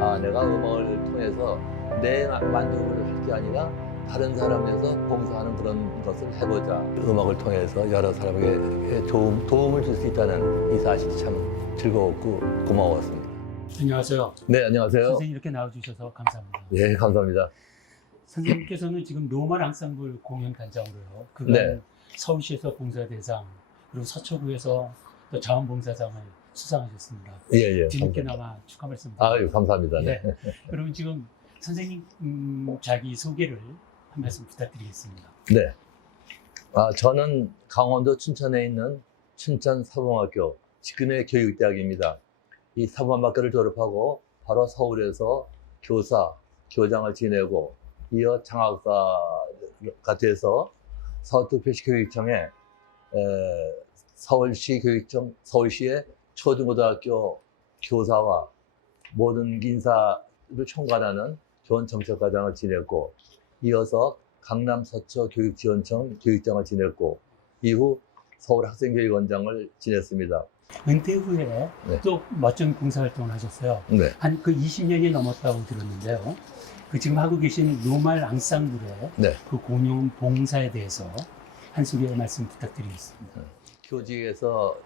아, 내가 음악을 통해서 내 만족을 할 게 아니라 다른 사람에서 봉사하는 그런 것을 해보자. 음악을 통해서 여러 사람에게 도움, 도움을 줄 수 있다는 이 사실이 참 즐거웠고 고마웠습니다. 안녕하세요. 네, 안녕하세요. 선생님 이렇게 나와주셔서 감사합니다. 네, 감사합니다. 선생님께서는 지금 노멀 앙상블 공연 단장으로요. 그간 네. 서울시에서 봉사대상 그리고 서초구에서 또 자원봉사장을 수상하셨습니다. 예, 예. 뒤늦게나마 축하 말씀드립니다. 아유, 감사합니다. 네. 네. 그러면 지금 선생님 음, 자기 소개를 한 말씀 부탁드리겠습니다. 네. 아, 저는 강원도 춘천에 있는 춘천 사범학교 직근의 교육대학입니다. 이 사범학교를 졸업하고 바로 서울에서 교사, 교장을 지내고 이어 장학사가 돼서 서울특별시 교육청에 에, 서울시 교육청, 서울시의 초중고등학교 교사와 모든 인사를 총괄하는 좋은 정책과장을 지냈고 이어서 강남 서초 교육지원청 교육장을 지냈고 이후 서울 학생교육원장을 지냈습니다. 은퇴 후에 네. 또 멋진 봉사활동을 하셨어요. 네. 한그 20년이 넘었다고 들었는데요. 그 지금 하고 계신 노말 앙상블의 네. 그 공연 봉사에 대해서 한 소개 말씀 부탁드리겠습니다. 교직에서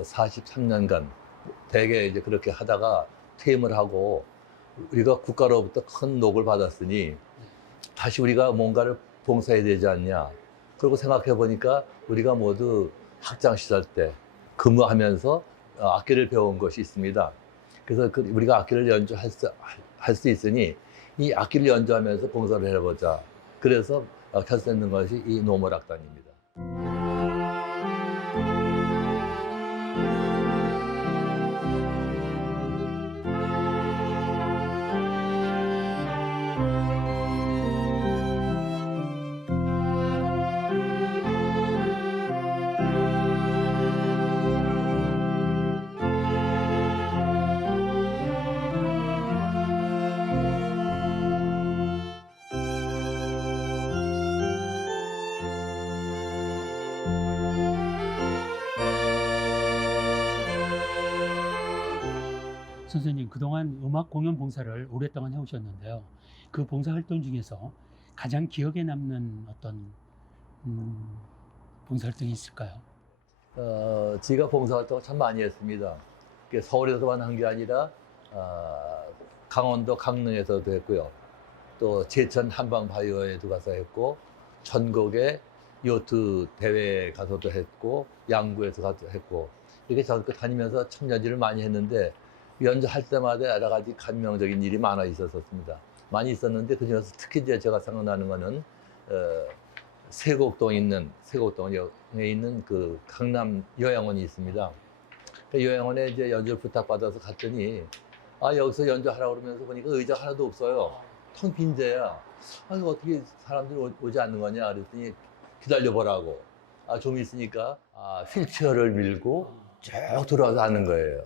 43년간 대개 이제 그렇게 하다가 퇴임을 하고 우리가 국가로부터 큰 녹을 받았으니 다시 우리가 뭔가를 봉사해야 되지 않냐. 그리고 생각해 보니까 우리가 모두 학창 시절 때 근무하면서 어, 악기를 배운 것이 있습니다. 그래서 그 우리가 악기를 연주할 수, 할 수 있으니 이 악기를 연주하면서 봉사를 해보자. 그래서 어, 결성된 것이 이 노멀악단입니다. 선생님 그동안 음악 공연 봉사를 오랫동안 해오셨는데요. 그 봉사 활동 중에서 가장 기억에 남는 어떤 음, 봉사 활동이 있을까요? 어, 제가 봉사 활동을 참 많이 했습니다. 서울에서만 한 게 아니라 어, 강원도 강릉에서도 했고요. 또 제천 한방바이오에도 가서 했고 전국에 요트 대회 가서도 했고 양구에서 가서 했고 이렇게 전국 다니면서 참 연주를 많이 했는데 연주할 때마다 여러 가지 감명적인 일이 많아 있었습니다. 많이 있었는데 그중에서 특히 이제 제가 생각나는 거는 어, 세곡동에 있는 세곡동에 있는 그 강남 요양원이 있습니다. 그 요양원에 이제 연주를 부탁받아서 갔더니 아 여기서 연주하라 그러면서 보니까 의자 하나도 없어요. 텅빈 데야. 아 이거 어떻게 사람들이 오- 오지 않는 거냐 그랬더니 기다려 보라고. 아 좀 있으니까 아 휠체어를 밀고 쭉 들어와서 앉는 거예요.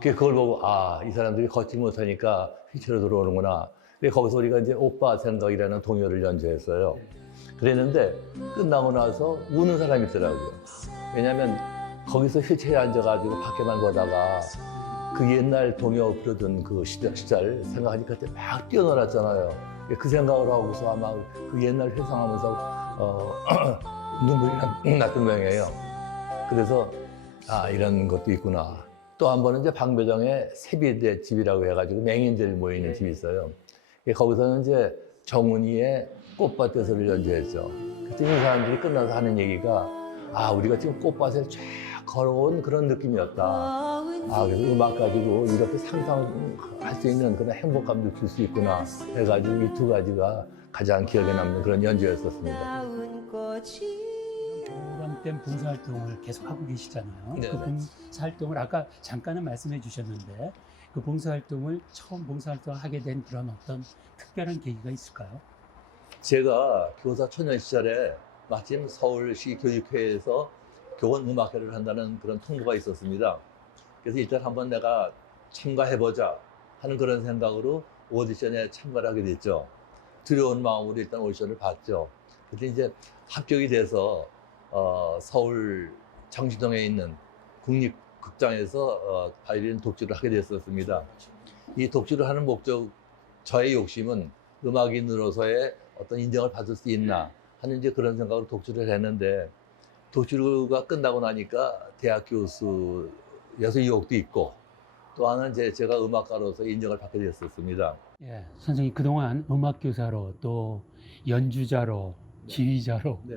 그 그걸 보고 아 이 사람들이 걷지 못하니까 휠체어로 들어오는구나. 그래 거기서 우리가 이제 오빠 생각이라는 동요를 연주했어요. 그랬는데 끝나고 나서 우는 사람이 있더라고요. 왜냐하면 거기서 휠체어에 앉아가지고 밖에만 보다가 그 옛날 동요 부르던 그 시절, 시절 생각하니까 그때 막 뛰어놀았잖아요. 그 생각을 하고서 아마 그 옛날 회상하면서 어, 눈물이 나- 났던 모양이에요. 그래서 아 이런 것도 있구나. 또 한 번은 이제 방배정에 세비대 집이라고 해가지고 맹인들 모이는 집이 있어요. 예, 거기서는 이제 정훈이의 꽃밭에서를 연주했죠. 그때 이 사람들이 끝나서 하는 얘기가 아 우리가 지금 꽃밭에 쫙 걸어온 그런 느낌이었다. 아 그래서 음악 가지고 이렇게 상상할 수 있는 그런 행복감도 줄 수 있구나 해가지고 이 두 가지가 가장 기억에 남는 그런 연주였었습니다. 오랜된 봉사 활동을 계속 하고 계시잖아요. 네, 그 네. 봉사 활동을 아까 잠깐은 말씀해 주셨는데 그 봉사 활동을 처음 봉사 활동을 하게 된 그런 어떤 특별한 계기가 있을까요? 제가 교사 초년 시절에 마침 서울시 교육회에서 교원 음악회를 한다는 그런 통보가 있었습니다. 그래서 일단 한번 내가 참가해보자 하는 그런 생각으로 오디션에 참가를 하게 됐죠. 두려운 마음으로 일단 오디션을 봤죠. 그때 이제 합격이 돼서 어, 서울 정시동에 있는 국립극장에서 어, 바이올린 독주를 하게 됐었습니다. 이 독주를 하는 목적, 저의 욕심은 음악인으로서의 어떤 인정을 받을 수 있나 하는 이제 그런 생각으로 독주를 했는데 독주가 끝나고 나니까 대학 교수여서 유혹도 있고 또 하나는 이제 제가 음악가로서 인정을 받게 됐었습니다. 예, 선생님 그동안 음악 교사로 또 연주자로 지휘자로 네.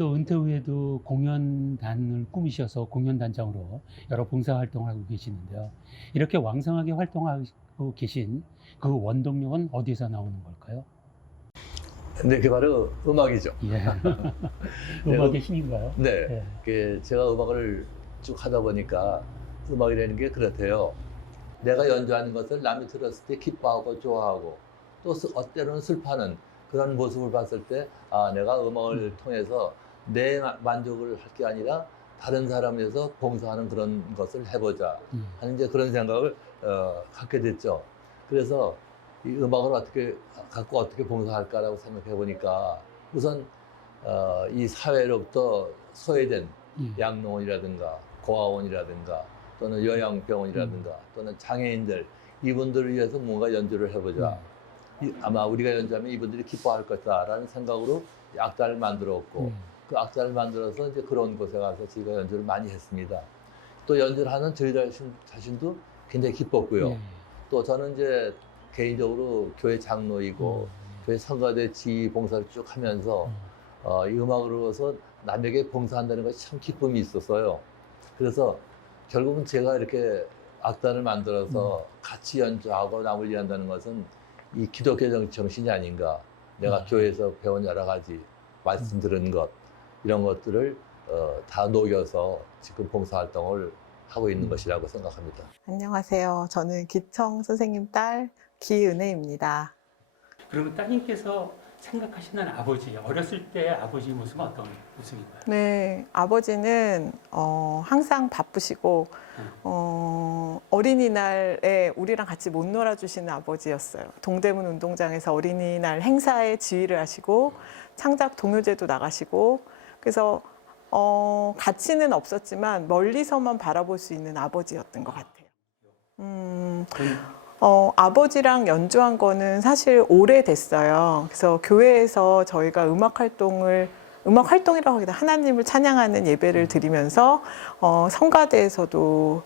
또 은퇴 후에도 공연단을 꾸미셔서 공연단장으로 여러 봉사 활동을 하고 계시는데요. 이렇게 왕성하게 활동하고 계신 그 원동력은 어디서 나오는 걸까요? 근데 그게 바로 음악이죠. 예. 음악의 힘인가요? 네. 예. 그 제가 음악을 쭉 하다 보니까 음악이라는 게 그렇대요. 내가 연주하는 것을 남이 들었을 때 기뻐하고 좋아하고 또 스- 어때로는 슬퍼하는 그런 모습을 봤을 때 아, 내가 음악을 통해서 내 마- 만족을 할 게 아니라 다른 사람에서 봉사하는 그런 것을 해보자 음. 하는 이제 그런 생각을 어, 갖게 됐죠. 그래서 이 음악을 어떻게 갖고 어떻게 봉사할까라고 생각해 보니까 우선 어, 이 사회로부터 소외된 예. 양로원이라든가 고아원이라든가 또는 요양병원이라든가 또는 장애인들 이분들을 위해서 뭔가 연주를 해보자. 이- 아마 우리가 연주하면 이분들이 기뻐할 것이다라는 생각으로 악단을 만들었고 음. 그 악단을 만들어서 이제 그런 곳에 가서 저희가 연주를 많이 했습니다. 또 연주를 하는 저희 자신, 자신도 굉장히 기뻤고요. 예. 또 저는 이제 개인적으로 교회 장로이고 음. 교회 성가대 지휘 봉사를 쭉 하면서 음. 어, 이 음악으로서 남에게 봉사한다는 것이 참 기쁨이 있었어요. 그래서 결국은 제가 이렇게 악단을 만들어서 같이 연주하고 남을 위한다는 것은 이 기독교 정- 정신이 아닌가. 내가 음. 교회에서 배운 여러 가지 말씀 들은 것 이런 것들을 어, 다 녹여서 지금 봉사활동을 하고 있는 음. 것이라고 생각합니다. 안녕하세요. 저는 기청 선생님 딸 기은혜입니다. 그러면 따님께서 생각하시는 아버지, 어렸을 때 아버지 모습은 어떤 모습인가요? 네, 아버지는 어, 항상 바쁘시고 음. 어, 어린이날에 우리랑 같이 못 놀아주시는 아버지였어요. 동대문 운동장에서 어린이날 행사에 지휘를 하시고 창작 동요제도 나가시고 그래서 어, 가치는 없었지만 멀리서만 바라볼 수 있는 아버지였던 것 같아요. 음, 어, 아버지랑 연주한 거는 사실 오래됐어요. 그래서 교회에서 저희가 음악 활동을 음악 활동이라고 하기도 하나님을 찬양하는 예배를 드리면서 어, 성가대에서도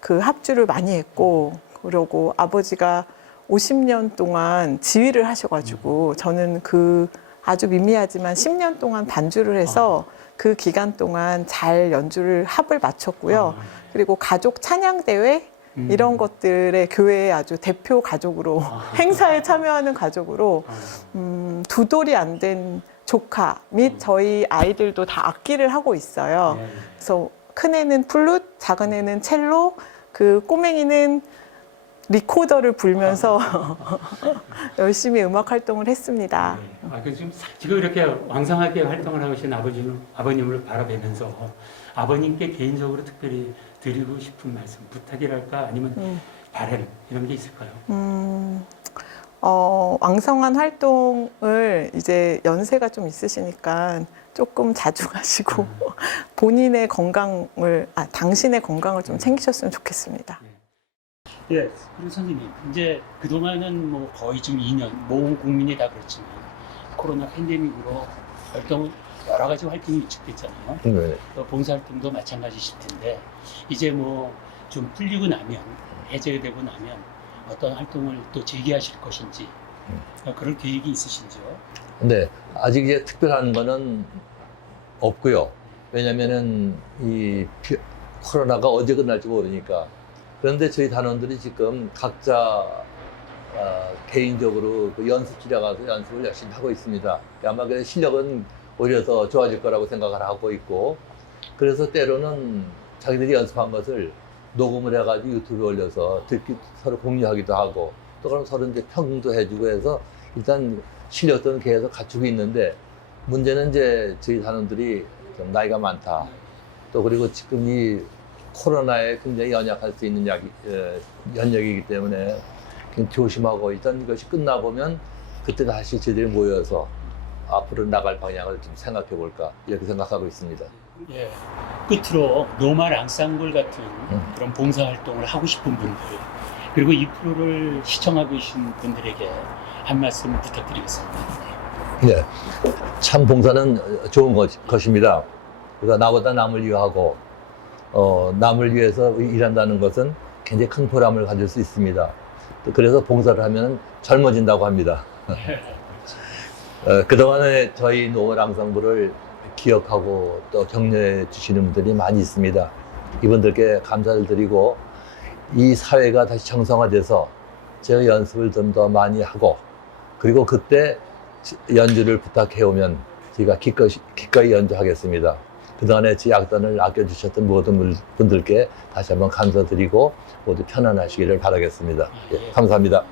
그 합주를 많이 했고 그러고 아버지가 50년 동안 지휘를 하셔가지고 저는 그 아주 미미하지만 10년 동안 반주를 해서 그 기간 동안 잘 연주를 합을 마쳤고요. 아, 그리고 가족 찬양 대회 음. 이런 것들의 교회의 아주 대표 가족으로 아. 행사에 참여하는 가족으로 아, 음, 두 돌이 안 된 조카 및 음. 저희 아이들도 다 악기를 하고 있어요. 예. 그래서 큰 애는 플룻, 작은 애는 첼로, 그 꼬맹이는 리코더를 불면서 열심히 음악 활동을 했습니다. 네. 아, 그 지금, 지금 이렇게 왕성하게 활동을 하고 계신 아버지는, 아버님을 바라보면서 아버님께 개인적으로 특별히 드리고 싶은 말씀, 부탁이랄까 아니면 음. 바램 이런 게 있을까요? 음, 어, 왕성한 활동을 이제 연세가 좀 있으시니까 조금 자중하시고 음. 본인의 건강을, 아, 당신의 건강을 좀 챙기셨으면 좋겠습니다. 예. 그리고 선생님, 이제 그동안은 뭐 거의 지금 2년, 모든 국민이 다 그렇지만 코로나 팬데믹으로 활동, 여러 가지 활동이 위축됐잖아요. 네. 또 봉사활동도 마찬가지실 텐데 이제 뭐 좀 풀리고 나면 해제되고 나면 어떤 활동을 또 재개하실 것인지 어, 그런 계획이 있으신지요? 네, 아직 이제 특별한 거는 없고요. 왜냐면은 이 피- 코로나가 언제 끝날지 모르니까. 그런데 저희 단원들이 지금 각자 어, 개인적으로 그 연습실에 가서 연습을 열심히 하고 있습니다. 아마 그 실력은 오히려 더 좋아질 거라고 생각을 하고 있고, 그래서 때로는 자기들이 연습한 것을 녹음을 해가지고 유튜브에 올려서 듣기 서로 공유하기도 하고, 또 그럼 서로 이제 평도 해주고 해서 일단 실력들은 계속 갖추고 있는데 문제는 이제 저희 단원들이 좀 나이가 많다. 또 그리고 지금 이 코로나에 굉장히 연약할 수 있는 약이, 에, 연약이기 때문에 굉장히 조심하고 일단 이것이 끝나보면 그때 다시 저희들이 모여서 앞으로 나갈 방향을 좀 생각해 볼까 이렇게 생각하고 있습니다. 예. 끝으로 노말 앙상블 같은 음. 그런 봉사 활동을 하고 싶은 분들 그리고 이 프로를 시청하고 계신 분들에게 한 말씀 부탁드리겠습니다. 네. 참 봉사는 좋은 것, 것입니다. 그러니까 나보다 남을 위하고 어, 남을 위해서 일한다는 것은 굉장히 큰 보람을 가질 수 있습니다. 또 그래서 봉사를 하면 젊어진다고 합니다. 어, 그동안에 저희 노랑상부를 기억하고 또 격려해 주시는 분들이 많이 있습니다. 이분들께 감사를 드리고 이 사회가 다시 정상화돼서 제가 연습을 좀 더 많이 하고 그리고 그때 연주를 부탁해 오면 제가 기꺼이, 기꺼이 연주하겠습니다. 그동안에 제 악단을 아껴주셨던 모든 분- 분들께 다시 한번 감사드리고 모두 편안하시기를 바라겠습니다. 예, 감사합니다.